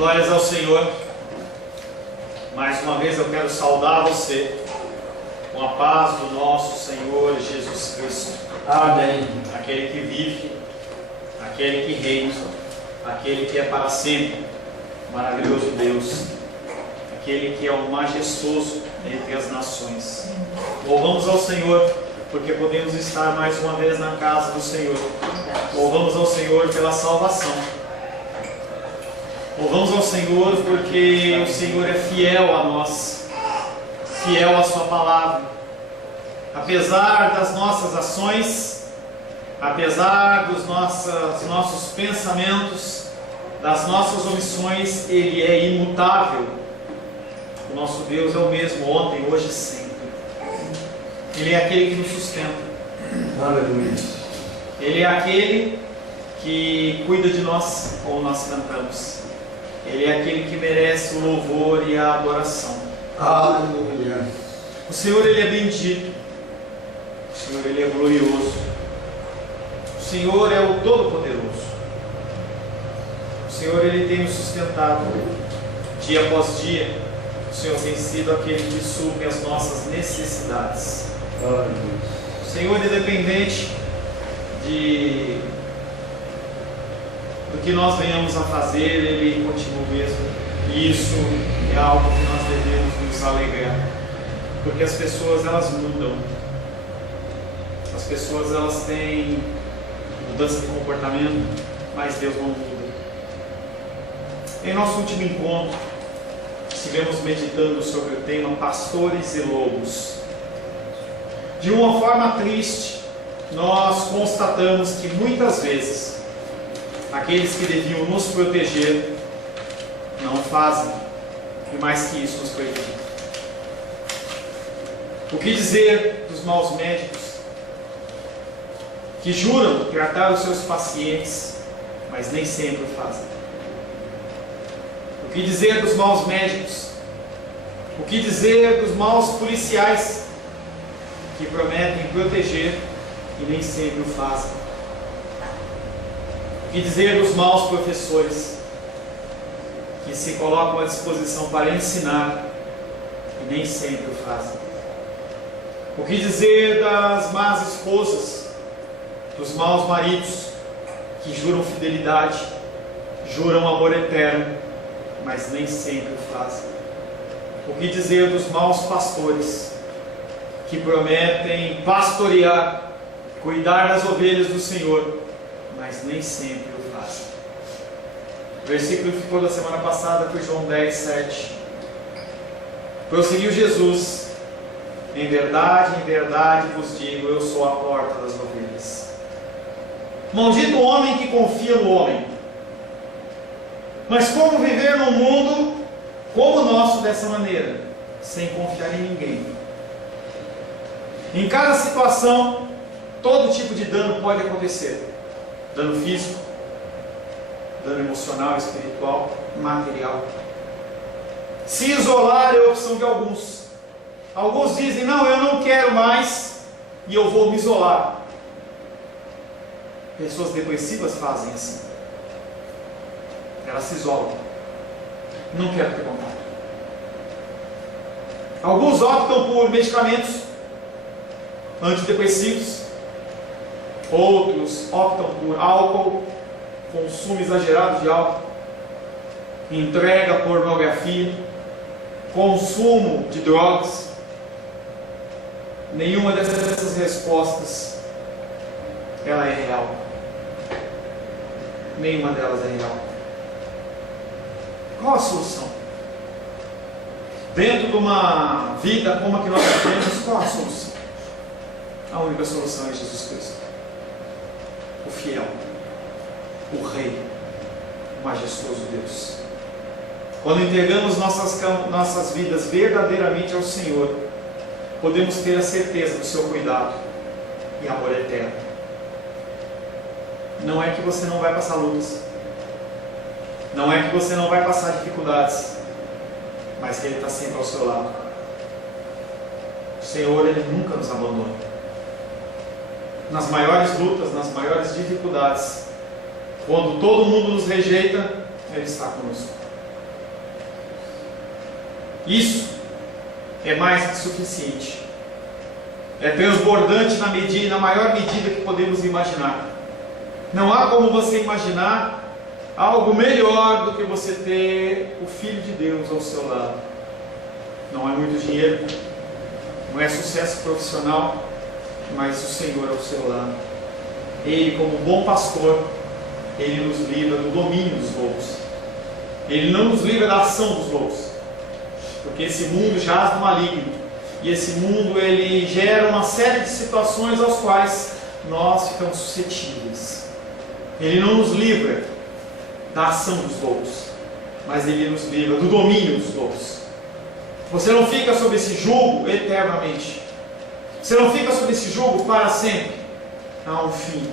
Glórias ao Senhor. Mais uma vez eu quero saudar você com a paz do nosso Senhor Jesus Cristo. Amém. Aquele que vive, aquele que reina, aquele que é para sempre, maravilhoso Deus, aquele que é o majestoso entre as nações. Louvamos ao Senhor porque podemos estar mais uma vez na casa do Senhor. Louvamos ao Senhor pela salvação. Louvamos ao Senhor porque o Senhor é fiel a nós, fiel à sua palavra. Apesar das nossas ações, apesar dos nossos pensamentos, das nossas omissões, Ele é imutável. O nosso Deus é o mesmo ontem, hoje e sempre. Ele é aquele que nos sustenta. Aleluia. Ele é aquele que cuida de nós, como nós cantamos. Ele é aquele que merece o louvor e a adoração. Aleluia. O Senhor, Ele é bendito. O Senhor, Ele é glorioso. O Senhor é o Todo-Poderoso. O Senhor, Ele tem nos sustentado dia após dia. O Senhor tem sido aquele que supre as nossas necessidades. Aleluia. O Senhor, independente do que nós venhamos a fazer, Ele continua o mesmo. E isso é algo que nós devemos nos alegrar. Porque as pessoas, elas mudam. As pessoas, elas têm mudança de comportamento, mas Deus não muda. Em nosso último encontro, estivemos meditando sobre o tema Pastores e Lobos. De uma forma triste, nós constatamos que muitas vezes aqueles que deviam nos proteger não fazem, e mais que isso, nos prejudicam. O que dizer dos maus médicos que juram tratar os seus pacientes, mas nem sempre o fazem? O que dizer dos maus médicos? O que dizer dos maus policiais que prometem proteger e nem sempre o fazem? O que dizer dos maus professores que se colocam à disposição para ensinar e nem sempre o fazem? O que dizer das más esposas, dos maus maridos que juram fidelidade, juram amor eterno, mas nem sempre o fazem? O que dizer dos maus pastores que prometem pastorear, cuidar das ovelhas do Senhor, mas nem sempre o fazem? O versículo que ficou da semana passada foi João 10, 7. Prosseguiu Jesus: em verdade vos digo, eu sou a porta das ovelhas. Maldito o homem que confia no homem. Mas como viver num mundo como o nosso dessa maneira, sem confiar em ninguém? Em cada situação, todo tipo de dano pode acontecer. Dano físico, dano emocional, espiritual, material. Se isolar é a opção de alguns. Alguns dizem: não, eu não quero mais e eu vou me isolar. Pessoas depressivas fazem assim. Elas se isolam. Não quero ter contato. Alguns optam por medicamentos antidepressivos. Outros optam por álcool, consumo exagerado de álcool, entrega, pornografia, consumo de drogas. Nenhuma dessas respostas ela é real. Nenhuma delas é real. Qual a solução? Dentro de uma vida como a que nós vivemos, qual a solução? A única solução é Jesus Cristo, o fiel, o Rei, o majestoso Deus. Quando entregamos nossas vidas verdadeiramente ao Senhor, podemos ter a certeza do seu cuidado e amor eterno. Não é que você não vai passar lutas, não é que você não vai passar dificuldades, mas que Ele está sempre ao seu lado. O Senhor, Ele nunca nos abandona. Nas maiores lutas, nas maiores dificuldades, quando todo mundo nos rejeita, Ele está conosco. Isso é mais que suficiente. É transbordante na maior medida que podemos imaginar. Não há como você imaginar algo melhor do que você ter o Filho de Deus ao seu lado. Não é muito dinheiro, não é sucesso profissional, mas o Senhor ao seu lado. Ele, como bom pastor, Ele nos livra do domínio dos lobos. Ele não nos livra da ação dos lobos, porque esse mundo jaz no maligno, e esse mundo ele gera uma série de situações às quais nós ficamos suscetíveis. Ele não nos livra da ação dos lobos, mas Ele nos livra do domínio dos lobos. Você não fica sob esse jugo eternamente. Você não fica sob esse jugo para sempre. Há um fim.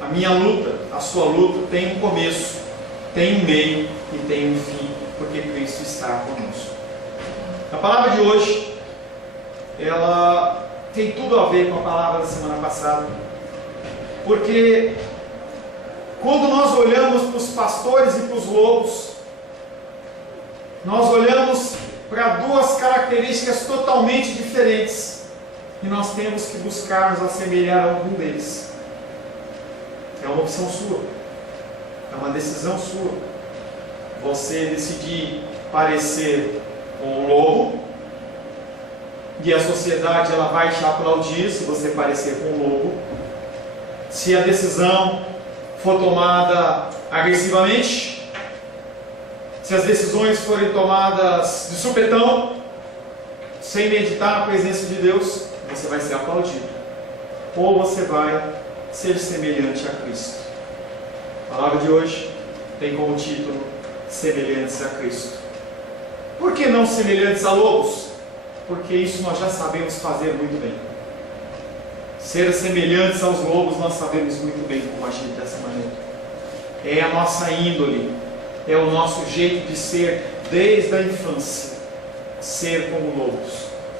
A minha luta, a sua luta tem um começo, tem um meio e tem um fim, porque Cristo está conosco. A palavra de hoje, ela tem tudo a ver com a palavra da semana passada, porque quando nós olhamos para os pastores e para os lobos, nós olhamos para duas características totalmente diferentes, e nós temos que buscar nos assemelhar a algum deles. É uma opção sua, é uma decisão sua. Você decidir parecer com o lobo, e a sociedade ela vai te aplaudir se você parecer com o lobo. Se a decisão for tomada agressivamente, se as decisões forem tomadas de supetão, sem meditar na presença de Deus, você vai ser aplaudido, ou você vai ser semelhante a Cristo. A palavra de hoje tem como título Semelhantes a Cristo. Por que não semelhantes a lobos? Porque isso nós já sabemos fazer muito bem. Ser semelhantes aos lobos nós sabemos muito bem como agir dessa maneira. É a nossa índole, é o nosso jeito de ser desde a infância, ser como lobos.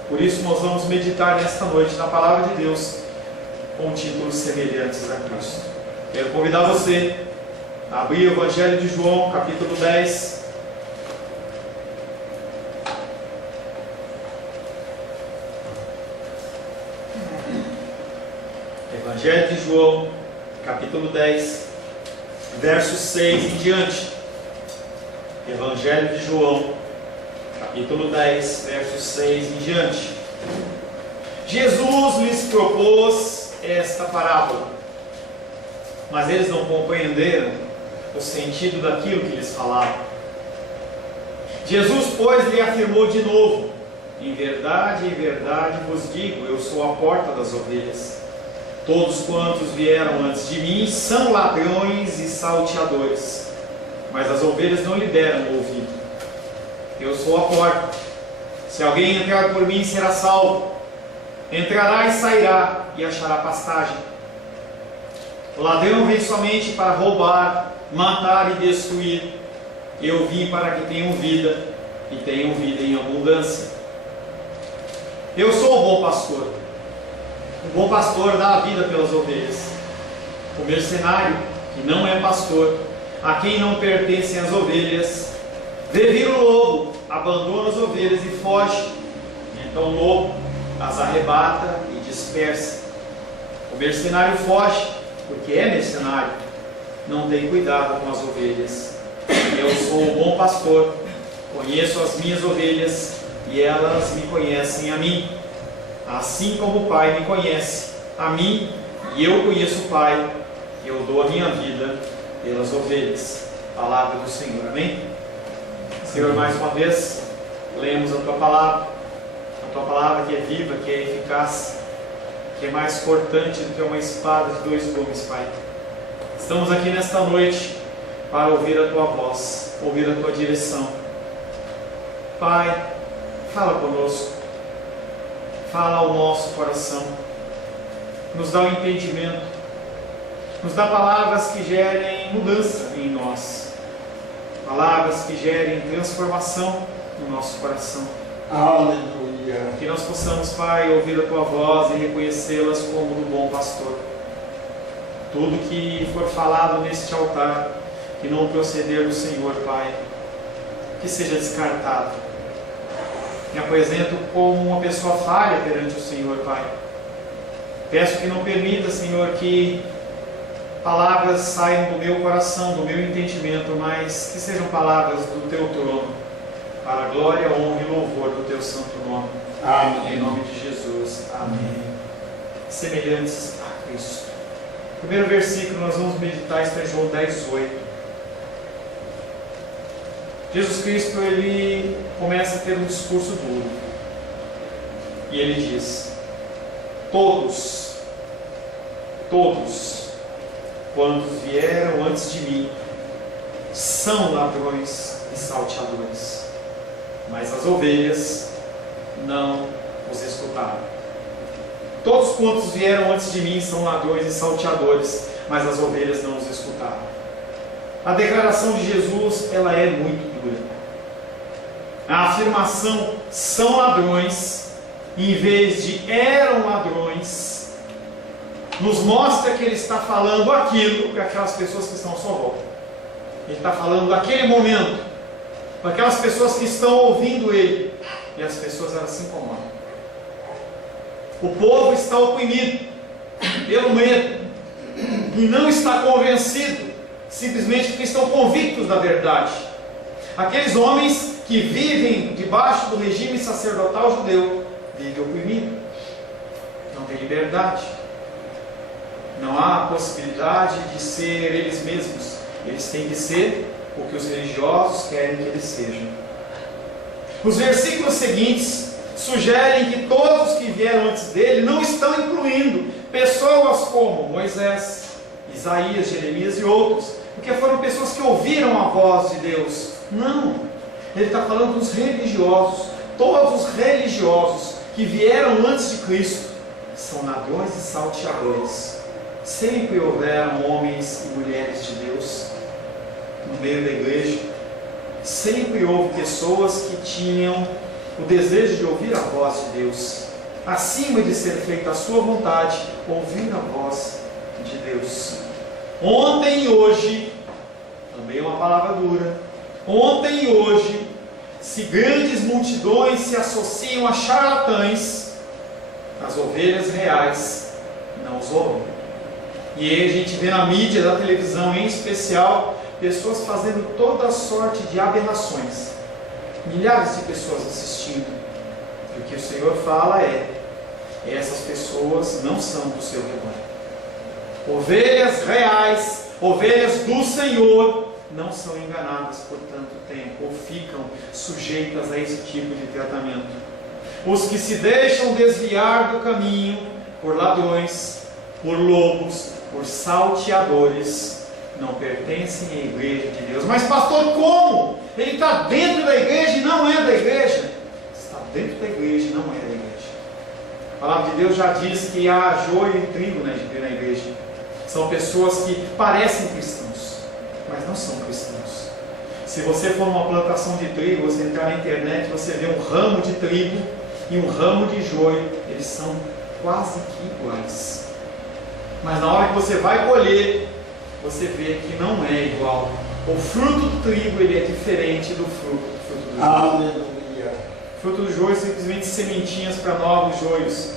Por isso nós vamos meditar nesta noite na palavra de Deus com o título Semelhantes a Cristo. Quero convidar você a abrir o Evangelho de João, capítulo 10. Evangelho de João, capítulo 10, versos 6 em diante. Evangelho de João, capítulo 10, versos 6 em diante. Jesus lhes propôs esta parábola, mas eles não compreenderam o sentido daquilo que lhes falava. Jesus, pois, lhe afirmou de novo: em verdade vos digo, eu sou a porta das ovelhas. Todos quantos vieram antes de mim são ladrões e salteadores, mas as ovelhas não lhe deram ouvido. Eu sou a porta. Se alguém entrar por mim, será salvo. Entrará e sairá e achará pastagem. O ladrão vem somente para roubar, matar e destruir. Eu vim para que tenham vida, e tenham vida em abundância. Eu sou o bom pastor. O bom pastor dá a vida pelas ovelhas. O mercenário, que não é pastor, a quem não pertencem as ovelhas, vê vir o lobo, abandona as ovelhas e foge. Então o lobo as arrebata e dispersa. O mercenário foge, porque é mercenário, não tem cuidado com as ovelhas. Eu sou o bom pastor, conheço as minhas ovelhas e elas me conhecem a mim. Assim como o Pai me conhece a mim e eu conheço o Pai, eu dou a minha vida pelas ovelhas. Palavra do Senhor, amém? Senhor, mais uma vez, lemos a Tua palavra que é viva, que é eficaz, que é mais cortante do que uma espada de dois gumes, Pai. Estamos aqui nesta noite para ouvir a Tua voz, ouvir a Tua direção. Pai, fala conosco. Fala ao nosso coração, nos dá o entendimento, nos dá palavras que gerem mudança em nós, palavras que gerem transformação no nosso coração. Aleluia. Que nós possamos, Pai, ouvir a Tua voz e reconhecê-las como do bom pastor. Tudo que for falado neste altar, que não proceder do Senhor, Pai, que seja descartado. Me apresento como uma pessoa falha perante o Senhor, Pai. Peço que não permita, Senhor, que palavras saiam do meu coração, do meu entendimento, mas que sejam palavras do Teu trono, para a glória, honra e louvor do Teu santo nome. Amém. Em nome de Jesus. Amém. Semelhantes a Cristo. O primeiro versículo nós vamos meditar está em João 10:8. Jesus Cristo, ele começa a ter um discurso duro. E ele diz: todos, quantos vieram antes de mim, são ladrões e salteadores, mas as ovelhas não os escutaram. Todos quantos vieram antes de mim são ladrões e salteadores, mas as ovelhas não os escutaram. A declaração de Jesus, ela é muito dura. A afirmação são ladrões, em vez de eram ladrões, nos mostra que ele está falando aquilo para aquelas pessoas que estão à sua volta. Ele está falando daquele momento, para aquelas pessoas que estão ouvindo ele, e as pessoas elas se incomodam. O povo está oprimido pelo medo e não está convencido, simplesmente porque estão convictos da verdade. Aqueles homens que vivem debaixo do regime sacerdotal judeu vivem oprimidos, não tem liberdade, não há possibilidade de ser eles mesmos. Eles têm que ser o que os religiosos querem que eles sejam. Os versículos seguintes sugerem que todos que vieram antes dele não estão incluindo pessoas como Moisés, Isaías, Jeremias e outros, porque foram pessoas que ouviram a voz de Deus. Não, ele está falando dos religiosos. Todos os religiosos que vieram antes de Cristo são ladrões e salteadores. Sempre houveram homens e mulheres de Deus no meio da igreja. Sempre houve pessoas que tinham o desejo de ouvir a voz de Deus, acima de ser feita a sua vontade, ouvir a voz de Deus. Ontem e hoje, também uma palavra dura, ontem e hoje, se grandes multidões se associam a charlatães, as ovelhas reais não os ouvem. E aí a gente vê na mídia, da televisão em especial, pessoas fazendo toda sorte de aberrações. Milhares de pessoas assistindo. E o que o Senhor fala essas pessoas não são do seu rebanho. Ovelhas reais, ovelhas do Senhor, não são enganadas por tanto tempo, ou ficam sujeitas a esse tipo de tratamento. Os que se deixam desviar do caminho por ladrões, por lobos, por salteadores, não pertencem à igreja de Deus. Mas pastor, como? Ele está dentro da igreja e não é da igreja. Está dentro da igreja e não é da igreja. A palavra de Deus já diz que há joio e trigo na igreja. São pessoas que parecem cristãos, mas não são cristãos. Se você for numa plantação de trigo, você entrar na internet, você vê um ramo de trigo e um ramo de joio, eles são quase que iguais. Mas na hora que você vai colher, você vê que não é igual. O fruto do trigo, ele é diferente do fruto do joio. Aleluia. O fruto do joio é simplesmente sementinhas para novos joios.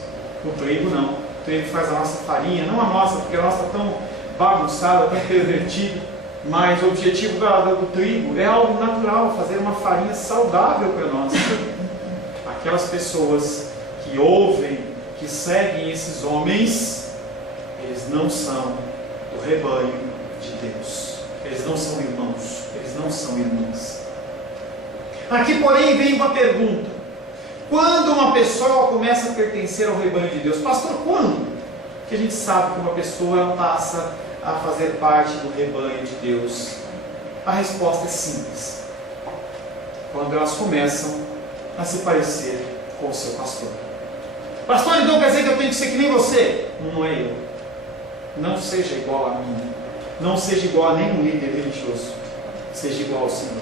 O trigo não. O trigo faz a nossa farinha, não a nossa, porque a nossa é tão bagunçada, tão pervertida. Mas o objetivo do trigo é algo natural, fazer uma farinha saudável para nós. Aquelas pessoas que ouvem, que seguem esses homens, eles não são do rebanho de Deus. Eles não são irmãos, eles não são irmãs. Aqui, porém, vem uma pergunta: quando uma pessoa começa a pertencer ao rebanho de Deus? Pastor, quando que a gente sabe que uma pessoa passa a fazer parte do rebanho de Deus? A resposta é simples: quando elas começam a se parecer com o seu pastor. Pastor, então quer dizer que eu tenho que ser que nem você? Não é eu. Não seja igual a mim. Não seja igual a nenhum líder religioso. Seja igual ao Senhor.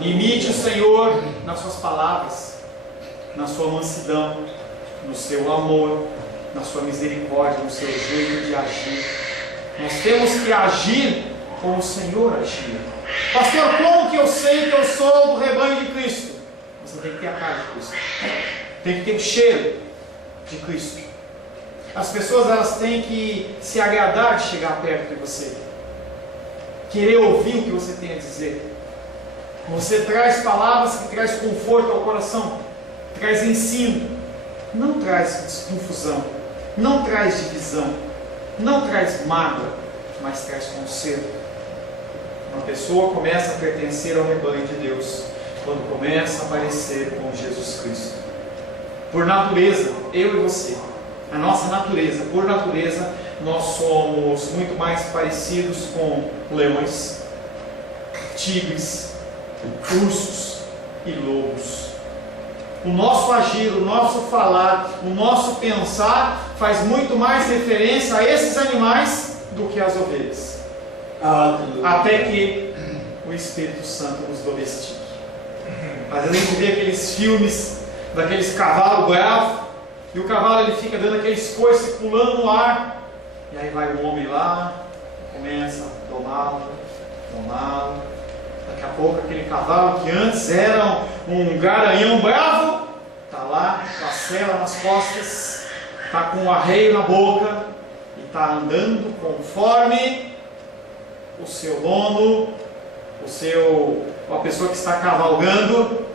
Imite o Senhor nas suas palavras, na sua mansidão, no seu amor, na sua misericórdia, no seu jeito de agir. Nós temos que agir como o Senhor agia. Pastor, como que eu sei que eu sou do rebanho de Cristo? Você tem tem que ter a cara de Cristo. Tem que ter o cheiro de Cristo. As pessoas, elas têm que se agradar de chegar perto de você, querer ouvir o que você tem a dizer. Você traz palavras que traz conforto ao coração, traz ensino, não traz confusão, não traz divisão, não traz mágoa, mas traz conserto. Uma pessoa começa a pertencer ao rebanho de Deus quando começa a parecer com Jesus Cristo. Por natureza, eu e você, a nossa natureza, por natureza, nós somos muito mais parecidos com leões, tigres, ursos e lobos. O nosso agir, o nosso falar, o nosso pensar faz muito mais referência a esses animais do que às ovelhas. Até que o Espírito Santo nos domestique. Às vezes a gente vê aqueles filmes daqueles cavalos bravos, e o cavalo ele fica dando aqueles coices, pulando no ar, e aí vai o homem lá, começa a domá-lo. Daqui a pouco aquele cavalo que antes era um garanhão bravo, está lá com a sela nas costas, está com o arreio na boca, e está andando conforme o seu dono, a pessoa que está cavalgando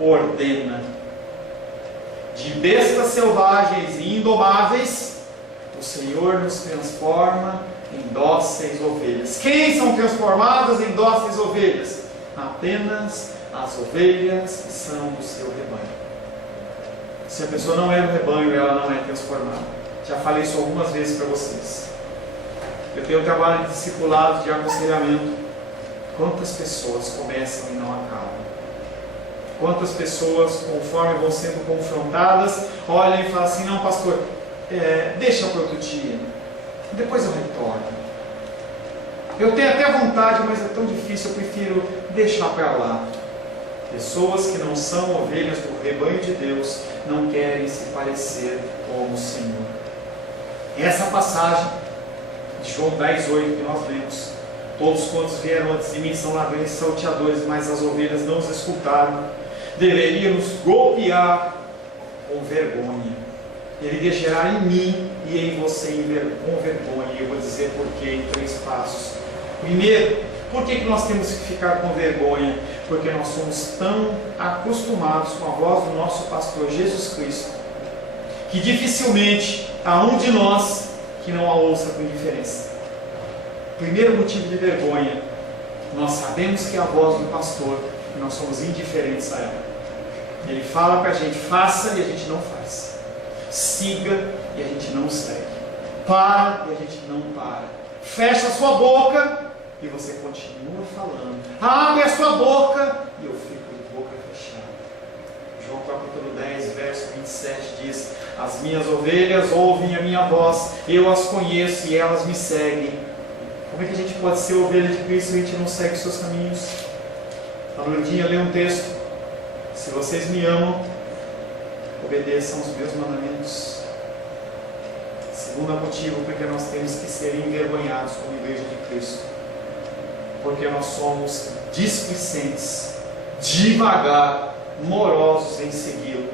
ordena. De bestas selvagens e indomáveis, o Senhor nos transforma em dóceis ovelhas. Quem são transformadas em dóceis ovelhas? Apenas as ovelhas que são do seu rebanho. Se a pessoa não é do rebanho, ela não é transformada. Já falei isso algumas vezes para vocês. Eu tenho um trabalho de discipulado, de aconselhamento. Quantas pessoas começam e não acabam? Quantas pessoas, conforme vão sendo confrontadas, olham e falam assim: não, pastor, deixa para outro dia, depois eu retorno. Eu tenho até vontade, mas é tão difícil, eu prefiro deixar para lá. Pessoas que não são ovelhas do rebanho de Deus não querem se parecer com o Senhor. Essa passagem de João 10:8 que nós lemos: todos quantos vieram antes de mim são ladrões e salteadores, mas as ovelhas não os escutaram. Deveria nos golpear com vergonha. Ele deixará em mim e em você com vergonha. E eu vou dizer por quê em 3 passos. Primeiro, por que nós temos que ficar com vergonha? Porque nós somos tão acostumados com a voz do nosso pastor Jesus Cristo, que dificilmente há um de nós que não a ouça com indiferença. Primeiro motivo de vergonha: nós sabemos que é a voz do pastor e nós somos indiferentes a ela. Ele fala para a gente: faça, e a gente não faz. Siga, e a gente não segue. Para, e a gente não para. Fecha a sua boca e você continua falando. Abre a sua boca e eu fico de boca fechada. João capítulo 10, verso 27 diz: as minhas ovelhas ouvem a minha voz, eu as conheço e elas me seguem. Como é que a gente pode ser ovelha de Cristo se a gente não segue os seus caminhos? A Lourdinha lê um texto: se vocês me amam, obedeçam os meus mandamentos. Segundo motivo, porque nós temos que ser envergonhados como igreja de Cristo, porque nós somos displicentes, devagar, morosos em segui-lo.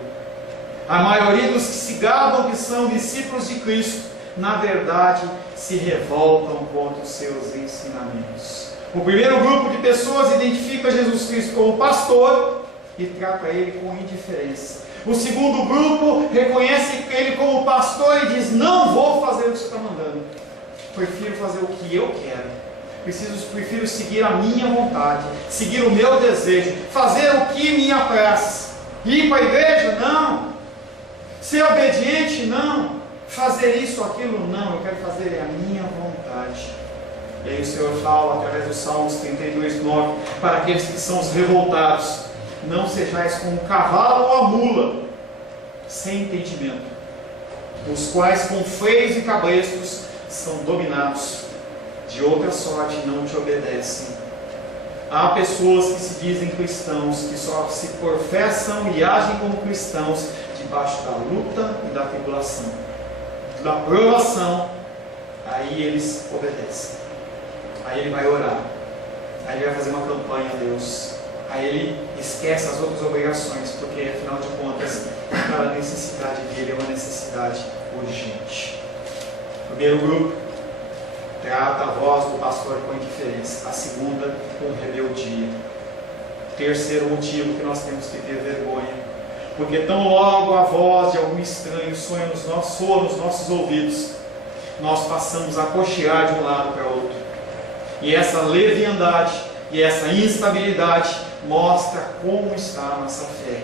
A maioria dos que se gabam que são discípulos de Cristo, na verdade, se revoltam contra os seus ensinamentos. O primeiro grupo de pessoas identifica Jesus Cristo como pastor e trata ele com indiferença. O segundo grupo reconhece ele como pastor e diz: não vou fazer o que você está mandando, prefiro fazer o que eu quero, prefiro seguir a minha vontade, seguir o meu desejo, fazer o que me apraz. Ir para a igreja? Não. Ser obediente? Não. Fazer isso, aquilo? Não. Eu quero fazer a minha vontade. E aí o Senhor fala através dos Salmos 32:9 para aqueles que são os revoltados: não sejais como o cavalo ou a mula, sem entendimento, os quais com freios e cabrestos são dominados, de outra sorte não te obedecem. Há pessoas que se dizem cristãos, que só se professam e agem como cristãos debaixo da luta e da tribulação, da provação. Aí eles obedecem, aí ele vai orar, aí ele vai fazer uma campanha a Deus, aí ele esquece as outras obrigações, porque porque afinal de contas, aquela necessidade dele é uma necessidade urgente. O primeiro grupo trata a voz do pastor com indiferença, a segunda com rebeldia. Terceiro motivo que nós temos que ter vergonha, porque tão logo a voz de algum estranho soa nos nossos ouvidos, nós passamos a cochear de um lado para o outro, e essa leviandade e essa instabilidade mostra como está a nossa fé.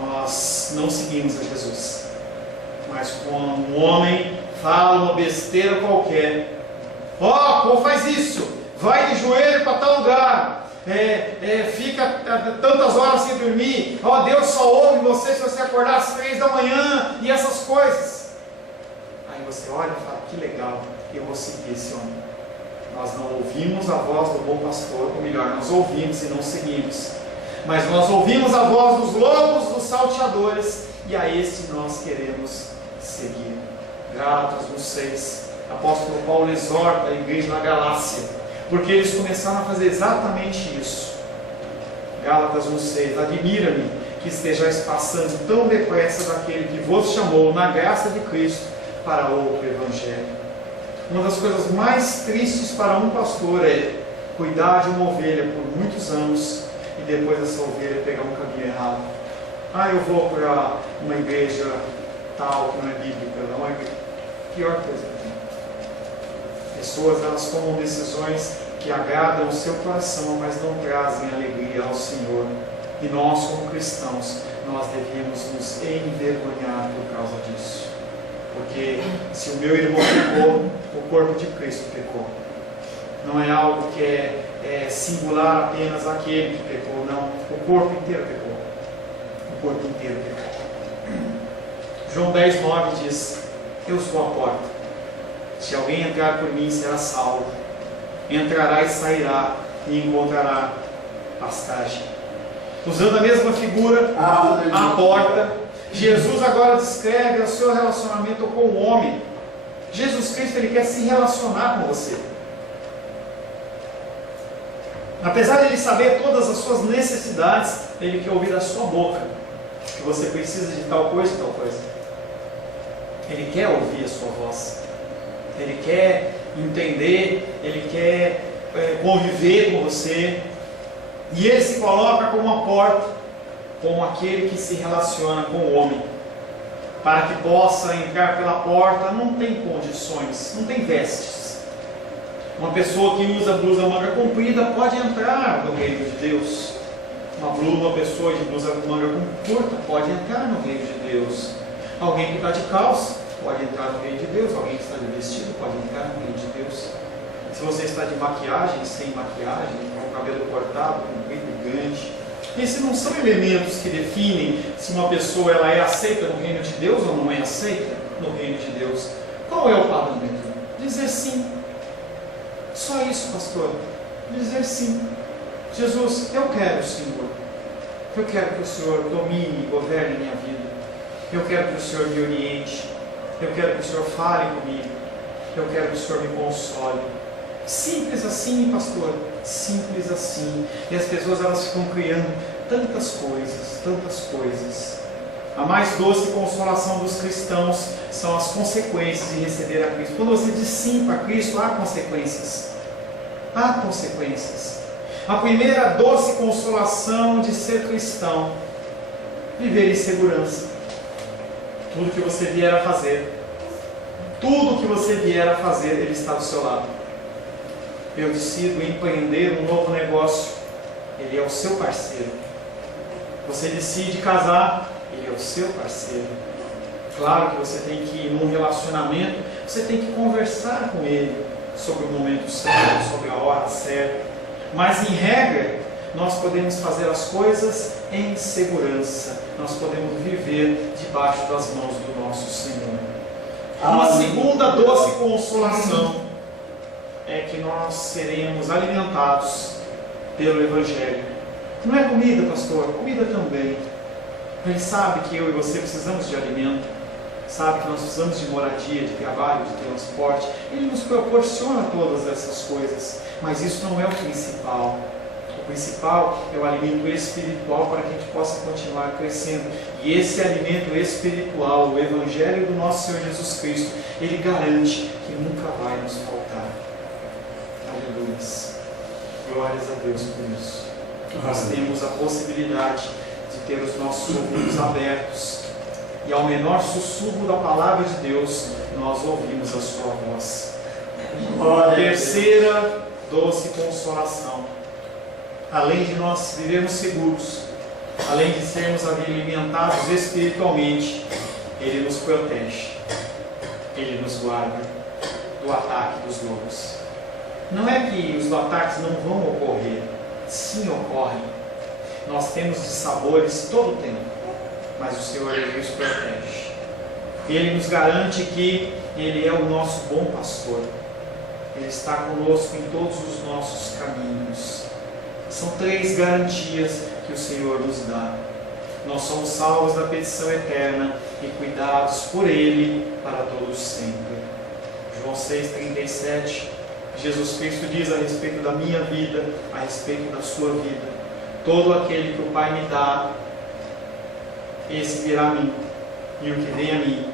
Nós não seguimos a Jesus, mas quando um homem fala uma besteira qualquer, pô, faz isso, vai de joelho para tal lugar, fica tantas horas sem dormir, Deus só ouve você se você acordar às 3 da manhã, e essas coisas. Aí você olha e fala, que legal, eu vou seguir esse homem. Nós não ouvimos a voz do bom pastor, ou melhor, nós ouvimos e não seguimos, mas nós ouvimos a voz dos lobos, dos salteadores, e a esse nós queremos seguir. Gálatas 1:6, apóstolo Paulo exorta a igreja na Galácia, porque eles começaram a fazer exatamente isso. Gálatas 1:6, admira-me que estejais passando tão depressa daquele que vos chamou na graça de Cristo para outro evangelho. Uma das coisas mais tristes para um pastor é cuidar de uma ovelha por muitos anos e depois essa ovelha pegar um caminho errado. Eu vou para uma igreja tal que não é bíblica, não é pior coisa que tem. Pessoas, elas tomam decisões que agradam o seu coração, mas não trazem alegria ao Senhor. E nós, como cristãos, nós devemos nos envergonhar por causa disso. Porque se o meu irmão pecou, o corpo de Cristo pecou. Não é algo que é singular apenas àquele que pecou, não. O corpo inteiro pecou. O corpo inteiro pecou. João 10:9 diz, eu sou a porta. Se alguém entrar por mim, será salvo. Entrará e sairá e encontrará pastagem. Usando a mesma figura, a porta, Jesus agora descreve o seu relacionamento com o homem. Jesus Cristo, ele quer se relacionar com você. Apesar de ele saber todas as suas necessidades, ele quer ouvir da sua boca que você precisa de tal coisa e tal coisa. Ele quer ouvir a sua voz. Ele quer entender, ele quer conviver com você. E ele se coloca como uma porta, como aquele que se relaciona com o homem. Para que possa entrar pela porta, não tem condições, não tem vestes. Uma pessoa que usa blusa manga comprida pode entrar no reino de Deus. Uma pessoa de blusa manga curta pode entrar no reino de Deus. Alguém que está de calça pode entrar no reino de Deus. Alguém que está de vestido pode entrar no reino de Deus. Se você está de maquiagem, sem maquiagem, com o cabelo cortado, comprido, grande, esses não são elementos que definem se uma pessoa ela é aceita no reino de Deus ou não é aceita no reino de Deus. Qual é o parâmetro? Dizer sim. Só isso, pastor. Dizer sim. Jesus, eu quero o Senhor. Eu quero que o Senhor domine e governe a minha vida. Eu quero que o Senhor me oriente. Eu quero que o Senhor fale comigo. Eu quero que o Senhor me console. Simples assim, pastor. Simples assim. E as pessoas, elas ficam criando tantas coisas, tantas coisas. A mais doce consolação dos cristãos são as consequências de receber a Cristo. Quando você diz sim para Cristo, há consequências. Há consequências. A primeira doce consolação de ser cristão: viver em segurança. Tudo que você vier a fazer, tudo que você vier a fazer, Ele está do seu lado. Eu decido empreender um novo negócio, Ele é o seu parceiro. Você decide casar, Ele é o seu parceiro. Claro que você tem que ir num relacionamento, você tem que conversar com Ele sobre o momento certo, sobre a hora certa. Mas em regra, nós podemos fazer as coisas em segurança. Nós podemos viver debaixo das mãos do nosso Senhor. Uma segunda doce consolação é que nós seremos alimentados pelo Evangelho. Não é comida, pastor, comida também. Ele sabe que eu e você precisamos de alimento, sabe que nós precisamos de moradia, de trabalho, de transporte. Ele nos proporciona todas essas coisas, mas isso não é o principal. O principal é o alimento espiritual para que a gente possa continuar crescendo. E esse alimento espiritual, o Evangelho do nosso Senhor Jesus Cristo, ele garante que nunca vai nos faltar. Aleluia. Glórias a Deus por isso. Nós temos a possibilidade de ter os nossos ouvidos abertos e ao menor sussurro da palavra de Deus, nós ouvimos a sua voz. Terceira doce consolação. Além de nós vivermos seguros, além de sermos alimentados espiritualmente, Ele nos protege, Ele nos guarda do ataque dos lobos. Não é que os ataques não vão ocorrer, sim ocorrem. Nós temos dissabores todo o tempo, mas o Senhor Ele nos protege. Ele nos garante que Ele é o nosso bom pastor. Ele está conosco em todos os nossos caminhos. São 3 garantias que o Senhor nos dá. Nós somos salvos da perdição eterna e cuidados por Ele para todos sempre. João 6,37, Jesus Cristo diz a respeito da minha vida, a respeito da sua vida: todo aquele que o Pai me dá, esse virá a mim, e o que vem a mim,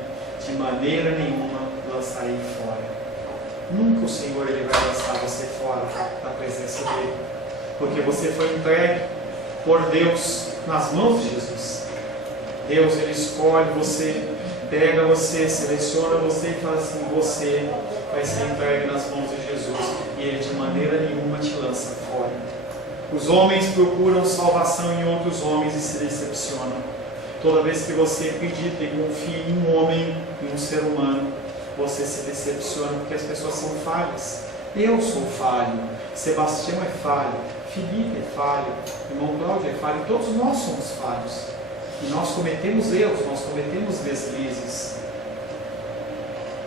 de maneira nenhuma lançarei fora. Nunca o Senhor Ele vai lançar você fora da presença dEle, porque você foi entregue por Deus nas mãos de Jesus. Deus Ele escolhe você, pega você, seleciona você e fala assim: você vai ser entregue nas mãos de Jesus, e Ele de maneira nenhuma te lança fora. Os homens procuram salvação em outros homens e se decepcionam. Toda vez que você acredita e confia em um homem, em um ser humano, você se decepciona, porque as pessoas são falhas. Eu sou falho, Sebastião é falho, Felipe é falho, irmão Cláudio é falho, todos nós somos falhos. E nós cometemos erros, nós cometemos deslizes.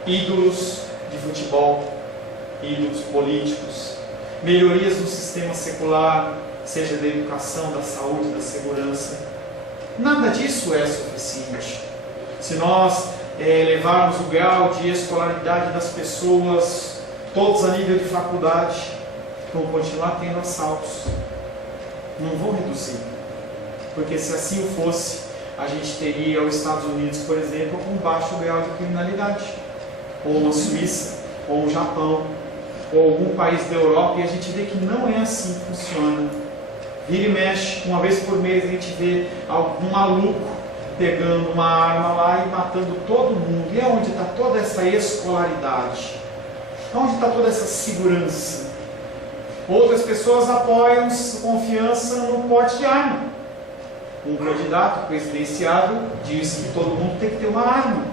Ídolos de futebol, ídolos políticos, melhorias no sistema secular, seja da educação, da saúde, da segurança. Nada disso é suficiente. Se nós levarmos o grau de escolaridade das pessoas, todos a nível de faculdade, vão continuar tendo assaltos. Não vão reduzir. Porque se assim o fosse, a gente teria os Estados Unidos, por exemplo, com baixo grau de criminalidade. Ou uma Suíça, ou um Japão, ou algum país da Europa, e a gente vê que não é assim que funciona. Vira e mexe, uma vez por mês a gente vê algum maluco pegando uma arma lá e matando todo mundo. E é onde está toda essa escolaridade? Onde está toda essa segurança? Outras pessoas apoiam confiança no porte de arma. Um candidato presidenciável diz que todo mundo tem que ter uma arma.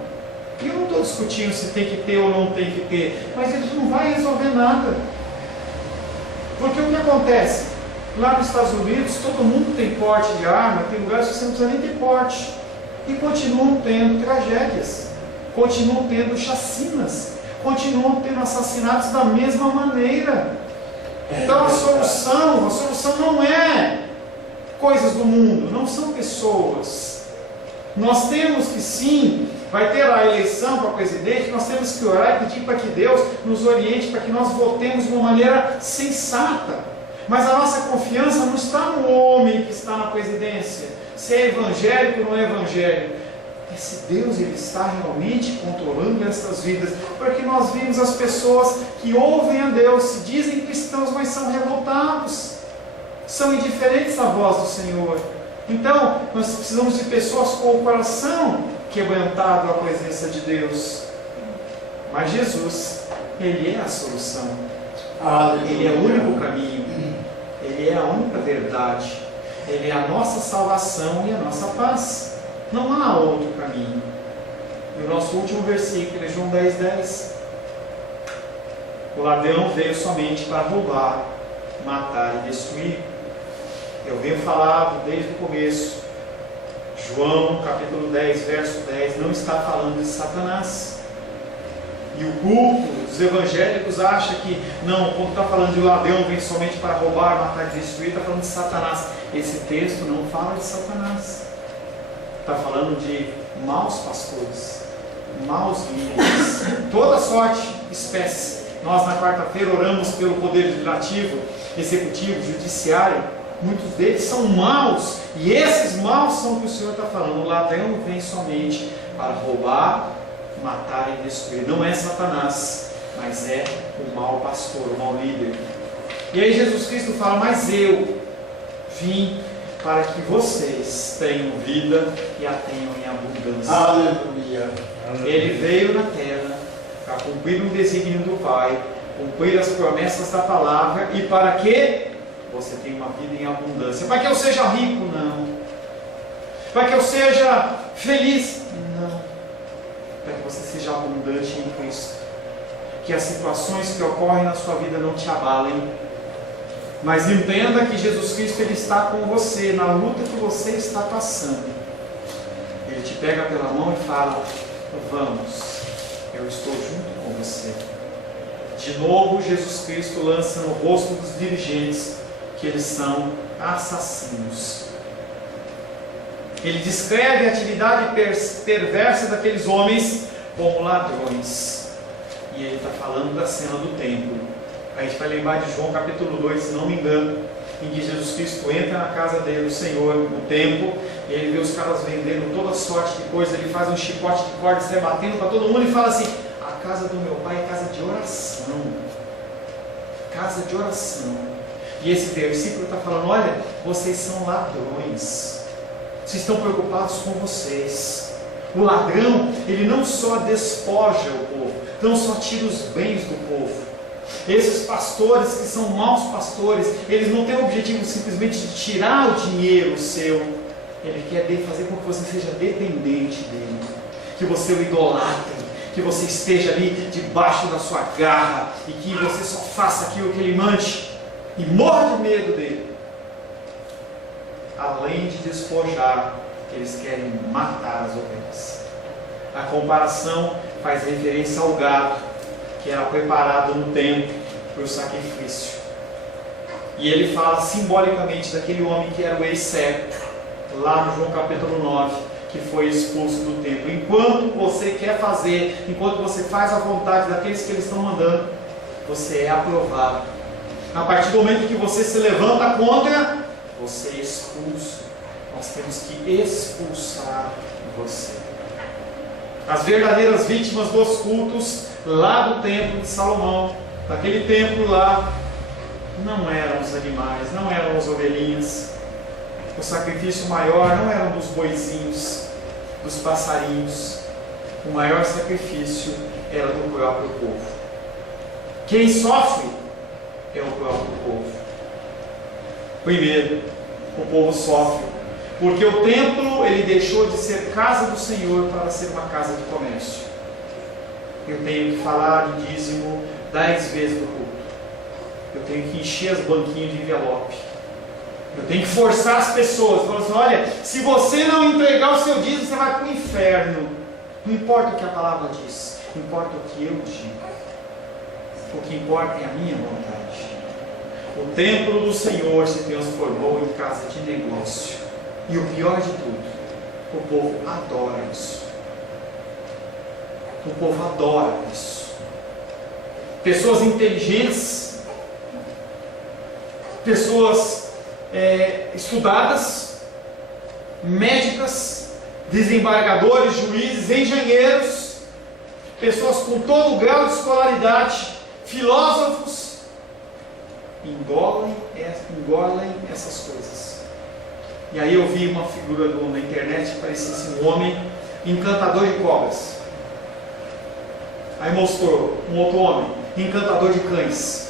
E eu não estou discutindo se tem que ter ou não tem que ter, mas isso não vai resolver nada. Porque o que acontece? Lá nos Estados Unidos, todo mundo tem porte de arma, tem lugares que você não precisa nem ter porte. E continuam tendo tragédias, continuam tendo chacinas, continuam tendo assassinatos da mesma maneira. Então a solução não é coisas do mundo, não são pessoas. Nós temos que sim, vai ter a eleição para presidente, nós temos que orar e pedir para que Deus nos oriente, para que nós votemos de uma maneira sensata. Mas a nossa confiança não está no homem que está na presidência, se é evangélico ou não é evangélico. Esse Deus, Ele está realmente controlando essas vidas, porque nós vimos as pessoas que ouvem a Deus, se dizem cristãos, mas são revoltados, são indiferentes à voz do Senhor. Então, nós precisamos de pessoas com o coração quebrantado à presença de Deus. Mas Jesus, Ele é a solução. Ele é o único caminho. Ele é a única verdade. Ele é a nossa salvação e a nossa paz. Não há outro caminho. E o nosso último versículo é João 10:10. O ladrão veio somente para roubar, matar e destruir. Eu venho falando desde o começo. João, capítulo 10, verso 10, não está falando de Satanás. E o culto dos evangélicos acha que, não, quando está falando de ladrão, vem somente para roubar, matar e destruir, está falando de Satanás. Esse texto não fala de Satanás. Está falando de maus pastores, maus líderes, toda sorte, espécie. Nós na quarta-feira oramos pelo poder legislativo executivo, judiciário, muitos deles são maus, e esses maus são o que o Senhor está falando. O ladrão vem somente para roubar, matar e destruir. Não é Satanás, mas é o mau pastor, o mau líder. E aí Jesus Cristo fala: mas eu vim para que vocês tenham vida e a tenham em abundância. Aleluia. Ele veio na terra para cumprir o desígnio do Pai, cumprir as promessas da palavra, e para que você tenha uma vida em abundância. Para que eu seja rico? Não. Para que eu seja feliz? Não. Para que você seja abundante em Cristo. Que as situações que ocorrem na sua vida não te abalem. Mas entenda que Jesus Cristo, Ele está com você na luta que você está passando. Ele te pega pela mão e fala: vamos, eu estou junto com você. De novo, Jesus Cristo lança no rosto dos dirigentes que eles são assassinos. Ele descreve a atividade perversa daqueles homens como ladrões. E ele está falando da cena do templo. A gente vai lembrar de João capítulo 2, se não me engano, em que Jesus Cristo entra na casa dele, o Senhor, no templo, e ele vê os caras vendendo toda sorte de coisa. Ele faz um chicote de corda, sai batendo para todo mundo e fala assim: a casa do meu pai é casa de oração. Casa de oração. E esse versículo está falando: olha, vocês são ladrões. Vocês estão preocupados com vocês. O ladrão, ele não só despoja o povo, não só tira os bens do povo. Esses pastores que são maus pastores, eles não têm o objetivo simplesmente de tirar o dinheiro seu. Ele quer fazer com que você seja dependente dele, que você o idolatre, que você esteja ali debaixo da sua garra e que você só faça aquilo que ele mande e morra de medo dele. Além de despojar, eles querem matar as ovelhas. A comparação faz referência ao gado que era preparado no templo para o sacrifício. E ele fala simbolicamente daquele homem que era o ex-cego, lá no João capítulo 9, que foi expulso do templo. Enquanto você quer fazer, enquanto você faz a vontade daqueles que eles estão mandando, você é aprovado. A partir do momento que você se levanta contra, você é expulso. Nós temos que expulsar você. As verdadeiras vítimas dos cultos lá do templo de Salomão, daquele templo lá, não eram os animais, não eram as ovelhinhas. O sacrifício maior não era dos boizinhos, dos passarinhos. O maior sacrifício era do próprio povo. Quem sofre é o próprio povo. Primeiro, o povo sofre porque o templo, ele deixou de ser casa do Senhor para ser uma casa de comércio. Eu tenho que falar de dízimo 10 vezes no culto. Eu tenho que encher as banquinhas de envelope. Eu tenho que forçar as pessoas. Falar assim: olha, se você não entregar o seu dízimo, você vai para o inferno. Não importa o que a palavra diz, importa o que eu digo. O que importa é a minha vontade. O templo do Senhor se transformou em casa de negócio. E o pior de tudo, o povo adora isso. O povo adora isso. Pessoas inteligentes, pessoas estudadas, médicas, desembargadores, juízes, engenheiros, pessoas com todo o grau de escolaridade, filósofos, engolem essas coisas. E aí eu vi uma figura na internet que parecia assim, um homem encantador de cobras. Aí mostrou um outro homem, encantador de cães.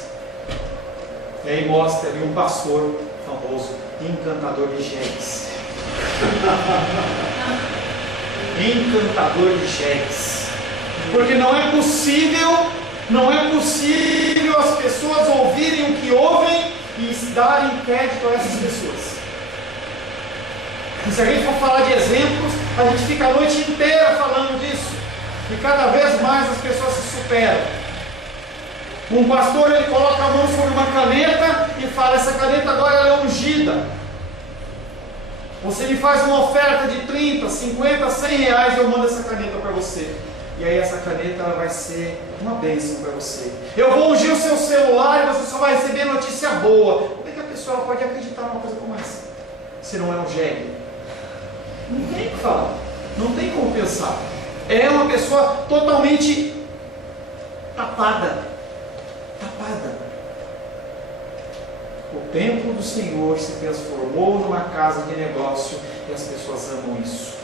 E aí mostra ali um pastor famoso, encantador de jegues. Encantador de jegues. Porque não é possível as pessoas ouvirem o que ouvem e darem crédito a essas pessoas. E se a gente for falar de exemplos, a gente fica a noite inteira falando disso. E cada vez mais as pessoas se superam. Um pastor, ele coloca a mão sobre uma caneta e fala: essa caneta agora ela é ungida. Você me faz uma oferta de 30, 50, 100 reais e eu mando essa caneta para você. e aí essa caneta ela vai ser uma bênção para você. Eu vou ungir o seu celular e você só vai receber notícia boa. Como é que a pessoa pode acreditar numa coisa como essa? Se não é um jegue? Não tem o que falar, não tem como pensar. É uma pessoa totalmente tapada. O templo do Senhor se transformou numa casa de negócio e as pessoas amam isso.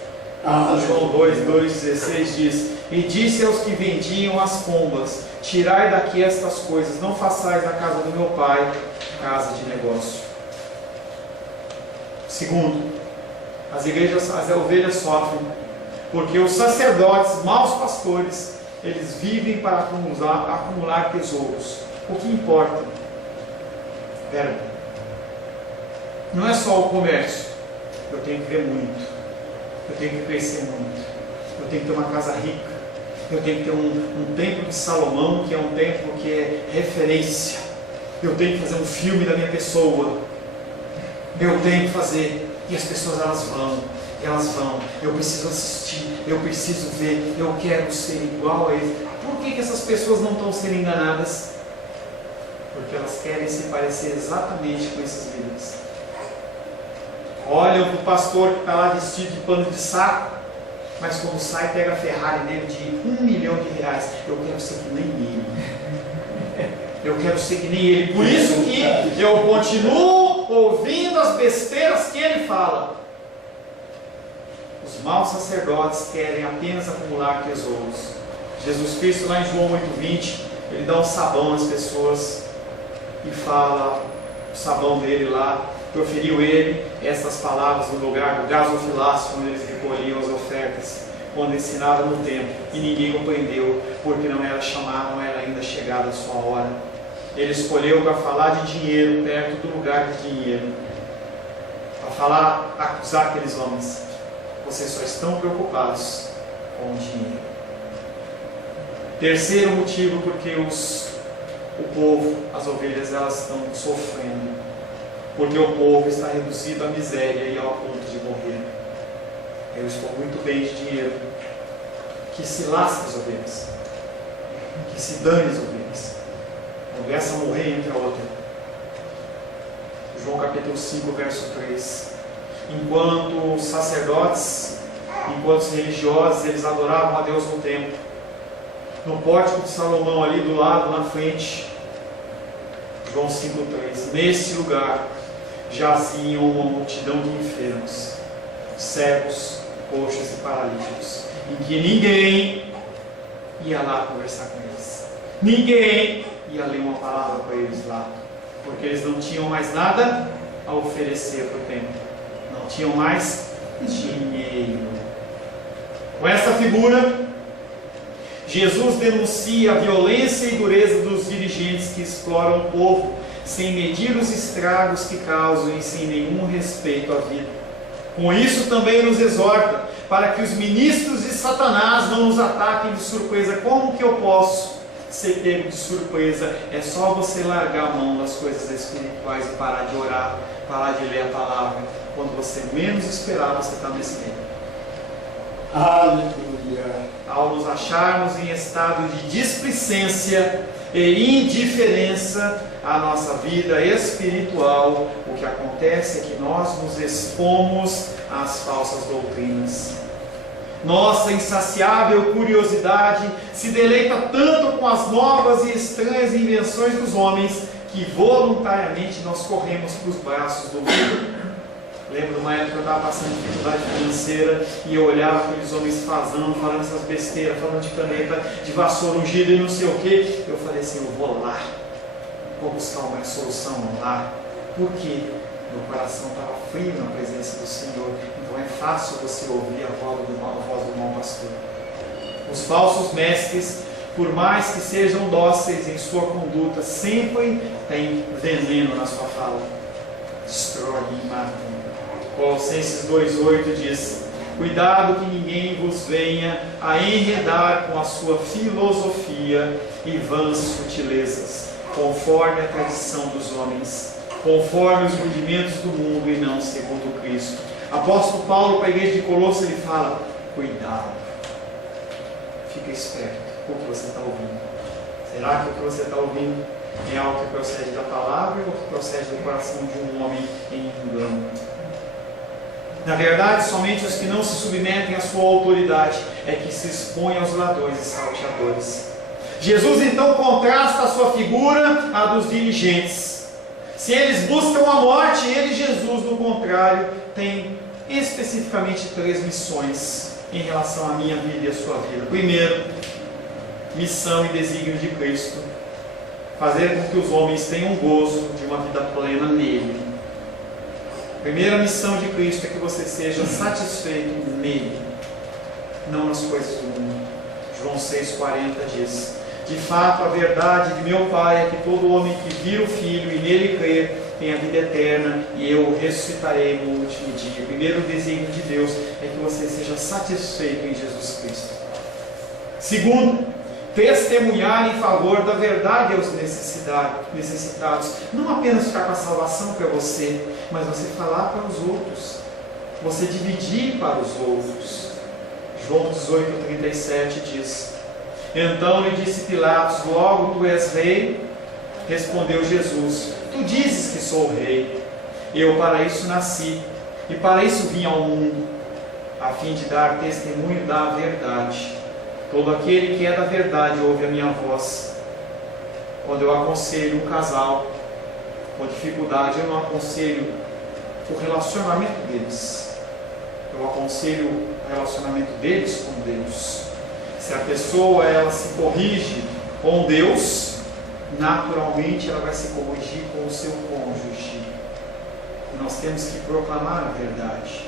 João 2,16 diz: e disse aos que vendiam as pombas: tirai daqui estas coisas, não façais na casa do meu pai casa de negócio. Segundo, as ovelhas sofrem, porque os sacerdotes, maus pastores, eles vivem para acumular tesouros. O que importa? Não é só o comércio. Eu tenho que ver muito, eu tenho que crescer muito, eu tenho que ter uma casa rica, eu tenho que ter um templo de Salomão, que é um templo que é referência, eu tenho que fazer um filme da minha pessoa, eu tenho que fazer, e as pessoas elas vão, eu preciso assistir, eu preciso ver, eu quero ser igual a ele. Por que essas pessoas não estão sendo enganadas? Porque elas querem se parecer exatamente com esses líderes. Olham para o pastor que está lá vestido de pano de saco, mas quando sai pega a Ferrari dele de R$1 milhão. Eu quero ser que nem ele. Eu quero ser que nem ele. Por isso que eu continuo ouvindo as besteiras que ele fala. Os maus sacerdotes querem apenas acumular tesouros. Jesus Cristo, lá em João 8,20, ele dá um sabão às pessoas e fala, o sabão dele lá, proferiu ele essas palavras no lugar do gasofilácio, onde eles recolhiam as ofertas, quando ensinava no templo, e ninguém o prendeu, porque não era chamado, não era ainda chegada a sua hora. Ele escolheu para falar de dinheiro perto do lugar de dinheiro, para acusar aqueles homens. Vocês só estão preocupados com o dinheiro. Terceiro motivo, porque o povo, as ovelhas, elas estão sofrendo, porque o povo está reduzido à miséria e ao ponto de morrer. Eu estou muito bem de dinheiro, que se lasque as ovelhas, que se dane as ovelhas, não essa morrer entre a outra. João capítulo 5, verso 3. Enquanto os sacerdotes, enquanto os religiosos, eles adoravam a Deus no templo, no pórtico de Salomão, ali do lado, na frente, João 5,3, nesse lugar jaziam uma multidão de enfermos, cegos, coxos e paralíticos, em que ninguém ia lá conversar com eles, ninguém ia ler uma palavra para eles lá, porque eles não tinham mais nada a oferecer para o templo, não tinham mais dinheiro. Com essa figura, Jesus denuncia a violência e dureza dos dirigentes que exploram o povo sem medir os estragos que causam e sem nenhum respeito à vida. Com isso também nos exorta para que os ministros de Satanás não nos ataquem de surpresa. Como que eu posso ser pego de surpresa? É só você largar a mão das coisas espirituais e parar de orar, parar de ler a palavra. Quando você menos esperar, você está nesse meio. Aleluia. Ao nos acharmos em estado de displicência e indiferença à nossa vida espiritual, o que acontece é que nós nos expomos às falsas doutrinas. Nossa insaciável curiosidade se deleita tanto com as novas e estranhas invenções dos homens, que voluntariamente nós corremos para os braços do mundo. Lembro de uma época que eu estava passando dificuldade financeira e eu olhava aqueles homens falando essas besteiras, falando de caneta, de vassoura ungida e não sei o que. Eu falei assim, eu vou lá, vou buscar uma solução lá. Por quê? Meu coração estava frio na presença do Senhor. Então é fácil você ouvir a voz do mau pastor. Os falsos mestres, por mais que sejam dóceis em sua conduta, sempre têm veneno na sua fala. Destrói e mata. Colossenses 2,8 diz: cuidado que ninguém vos venha a enredar com a sua filosofia e vãs sutilezas, conforme a tradição dos homens, conforme os rudimentos do mundo e não segundo Cristo. Apóstolo Paulo, para a igreja de Colosso, ele fala: cuidado, fica esperto com o que você está ouvindo. Será que o que você está ouvindo é algo que procede da palavra ou que procede do coração de um homem em engano? Na verdade, somente os que não se submetem à sua autoridade é que se expõem aos ladrões e salteadores. Jesus então contrasta a sua figura à dos dirigentes. Se eles buscam a morte, ele, Jesus, no contrário, tem especificamente 3 missões em relação à minha vida e à sua vida. Primeiro, missão e desígnio de Cristo: fazer com que os homens tenham gozo de uma vida plena nele. Primeira missão de Cristo é que você seja satisfeito nele, não nas coisas do mundo. João 6,40 diz: de fato, a verdade de meu Pai é que todo homem que vir o Filho e nele crer tem a vida eterna, e eu o ressuscitarei no último dia. O primeiro desígnio de Deus é que você seja satisfeito em Jesus Cristo. Segundo, testemunhar em favor da verdade aos necessitados. Não apenas ficar com a salvação para você, mas você falar para os outros, você dividir para os outros. João 18,37 diz: então lhe disse Pilatos: logo tu és rei? Respondeu Jesus: tu dizes que sou rei. Eu para isso nasci, e para isso vim ao mundo, a fim de dar testemunho da verdade. Todo aquele que é da verdade ouve a minha voz. Quando eu aconselho um casal com dificuldade, eu não aconselho o relacionamento deles, eu aconselho o relacionamento deles com Deus. Se a pessoa ela se corrige com Deus, naturalmente ela vai se corrigir com o seu cônjuge. E nós temos que proclamar a verdade.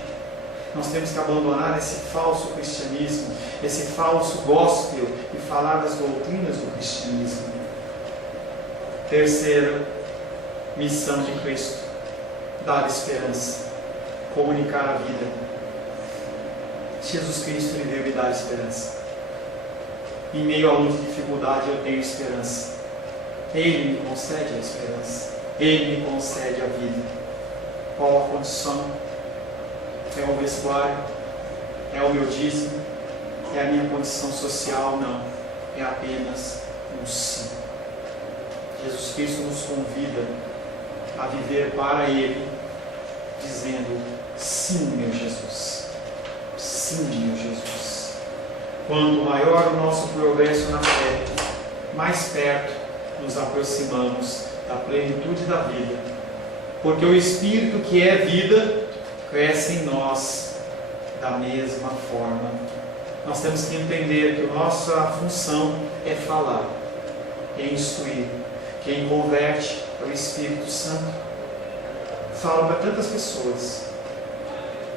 Nós temos que abandonar esse falso cristianismo, esse falso gospel, e falar das doutrinas do cristianismo. Terceira missão de Cristo: dar esperança, comunicar a vida. Jesus Cristo me veio me dar esperança. Em meio a luta e dificuldade eu tenho esperança. Ele me concede a esperança, Ele me concede a vida. Qual a condição? É o vestuário? É o meu dízimo? É a minha condição social? Não, é apenas um sim. Jesus Cristo nos convida a viver para Ele, dizendo: sim, meu Jesus, sim, meu Jesus. Quanto maior o nosso progresso na fé, mais perto nos aproximamos da plenitude da vida, porque o Espírito que é vida cresce em nós da mesma forma. Nós temos que entender que a nossa função é falar, é instruir. Quem converte é o Espírito Santo. Fala para tantas pessoas,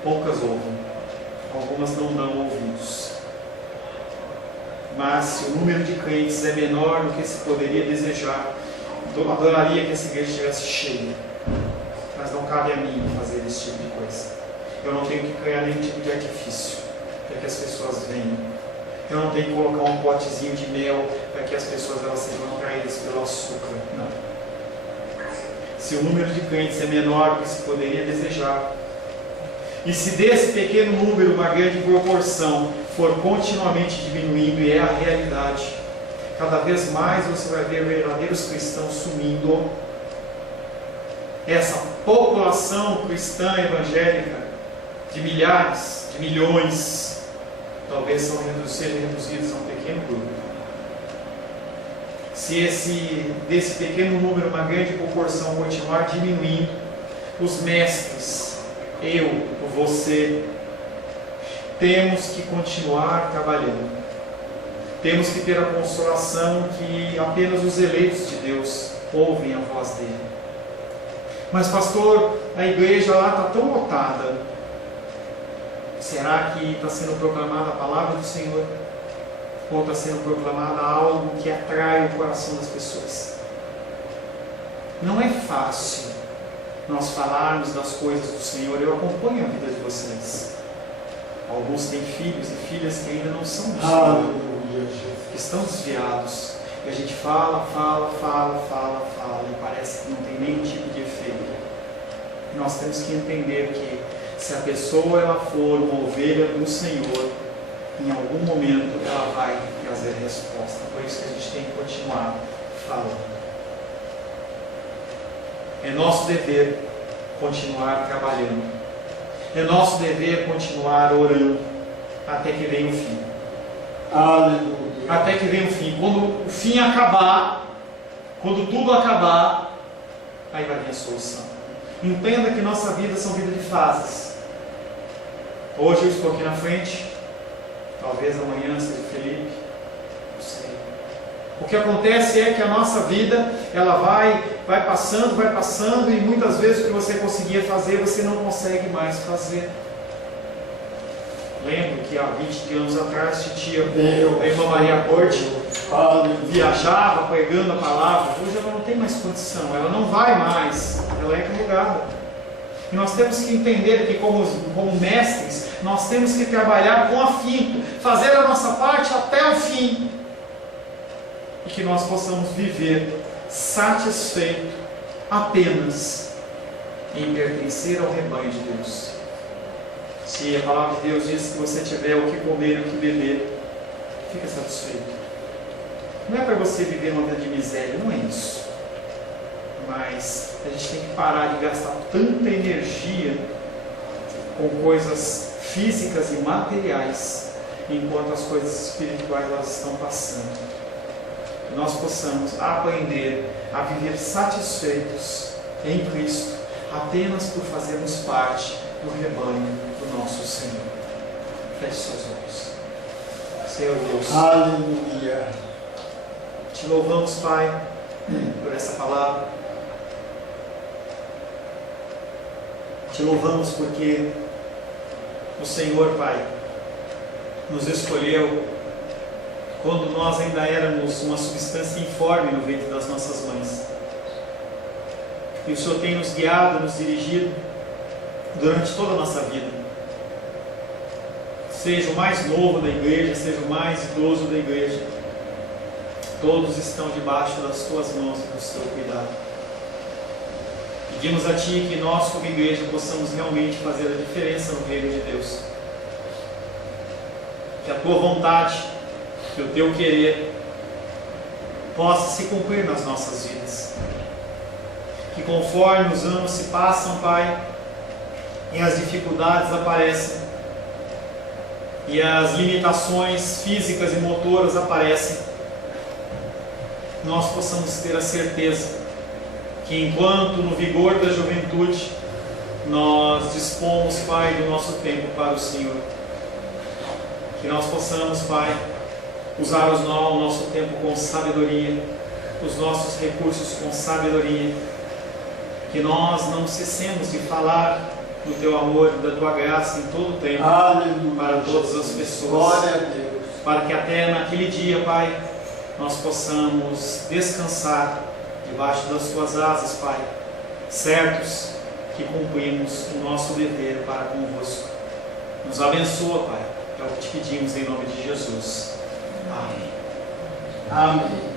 poucas ouvem, algumas não dão ouvidos. Mas se o número de crentes é menor do que se poderia desejar, eu adoraria que essa igreja estivesse cheia. Mas não cabe a mim fazer esse tipo de coisa. Eu não tenho que criar nenhum tipo de artifício para que as pessoas venham. Eu não tenho que colocar um potezinho de mel para que as pessoas elas sejam atraídas pelo açúcar. Não. Se o número de crentes é menor do que se poderia desejar, e se desse pequeno número uma grande proporção for continuamente diminuindo, e é a realidade, cada vez mais você vai ver verdadeiros cristãos sumindo. Essa população cristã evangélica de milhares, de milhões, talvez sejam reduzidos a um pequeno grupo. Se desse pequeno número uma grande proporção continuar diminuindo, os mestres, eu, você, temos que continuar trabalhando. Temos que ter a consolação que apenas os eleitos de Deus ouvem a voz dele. Mas pastor, a igreja lá está tão lotada. Será que está sendo proclamada a palavra do Senhor? Ou está sendo proclamada algo que atrai o coração das pessoas? Não é fácil nós falarmos das coisas do Senhor. Eu acompanho a vida de vocês. Alguns têm filhos e filhas que ainda não são do Senhor, que estão desviados. E a gente fala, e parece que não tem nenhum tipo de efeito. E nós temos que entender que se a pessoa ela for uma ovelha do Senhor, em algum momento ela vai trazer resposta. Por isso que a gente tem que continuar falando. É nosso dever continuar trabalhando. É nosso dever continuar orando até que venha o fim. Aleluia. Até que venha o fim. Quando o fim acabar, quando tudo acabar, aí vai vir a solução. Entenda que nossa vida são vidas de fases. Hoje eu estou aqui na frente, talvez amanhã seja Felipe, não sei. O que acontece é que a nossa vida, ela vai passando, e muitas vezes o que você conseguia fazer, você não consegue mais fazer. Lembro que há 20 anos atrás, titia, a irmã Maria Corte, viajava pregando a palavra. Hoje ela não tem mais condição, ela não vai mais, ela é carregada. E nós temos que entender que como mestres, nós temos que trabalhar com afinco, fazer a nossa parte até o fim, e que nós possamos viver satisfeito apenas em pertencer ao rebanho de Deus. Se a palavra de Deus diz que você tiver o que comer e o que beber, fica satisfeito. Não é para você viver uma vida de miséria, não é isso. Mas a gente tem que parar de gastar tanta energia com coisas físicas e materiais, enquanto as coisas espirituais elas estão passando. Que nós possamos aprender a viver satisfeitos em Cristo, apenas por fazermos parte do rebanho do nosso Senhor. Feche seus olhos. Senhor Deus, aleluia. Te louvamos, Pai, por essa palavra. Te louvamos porque o Senhor, Pai, nos escolheu quando nós ainda éramos uma substância informe no ventre das nossas mães. E o Senhor tem nos guiado, nos dirigido durante toda a nossa vida. Seja o mais novo da igreja, seja o mais idoso da igreja, todos estão debaixo das Tuas mãos e do Teu cuidado. Pedimos a Ti que nós, como igreja, possamos realmente fazer a diferença no reino de Deus. Que a Tua vontade, que o Teu querer possa se cumprir nas nossas vidas. Que conforme os anos se passam, Pai, e as dificuldades aparecem, e as limitações físicas e motoras aparecem, nós possamos ter a certeza que enquanto no vigor da juventude nós dispomos, Pai, do nosso tempo para o Senhor, que nós possamos, Pai, usar o nosso tempo com sabedoria, os nossos recursos com sabedoria, que nós não cessemos de falar do Teu amor e da Tua graça em todo o tempo, aleluia, para todas as pessoas. Glória a Deus. Para que até naquele dia, Pai, nós possamos descansar debaixo das Tuas asas, Pai, certos que cumprimos o nosso dever para convosco. Nos abençoa, Pai, é o que te pedimos em nome de Jesus. Amém. Amém.